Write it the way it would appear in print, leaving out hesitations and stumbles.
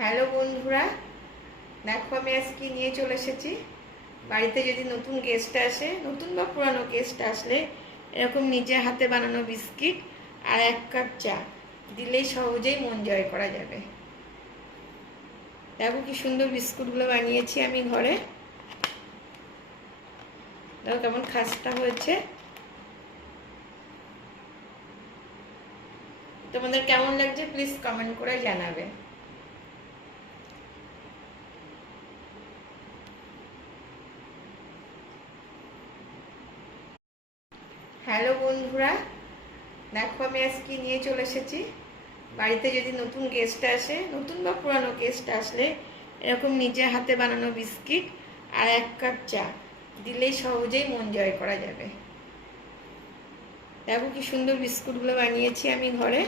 Hello বন্ধুরা, দেখো আমি আজকে নিয়ে চলে এসেছি। বাড়িতে যদি নতুন গেস্ট আসে, নতুন বা পুরানো গেস্ট আসলে এরকম নিজের হাতে বানানো বিস্কিট আর 1 কাপ চা দিলেই সহজেই মন জয় করা যাবে। দেখো কি সুন্দর বিস্কুটগুলো বানিয়েছি আমি ঘরে। দেখো কেমন খাস্তা হয়েছে। তোমাদের কেমন লাগছে প্লিজ কমেন্ট করে জানাবে। হ্যালো বন্ধুরা, দেখো আমি আজকে নিয়ে চলে এসেছি। বাড়িতে যদি নতুন গেস্ট আসে, নতুন বা পুরানো গেস্ট আসলে এরকম নিজের হাতে বানানো বিস্কিট আর 1 কাপ চা দিলেই সহজেই মন জয় করা যাবে। দেখো কি সুন্দর বিস্কুটগুলো বানিয়েছি আমি ঘরে।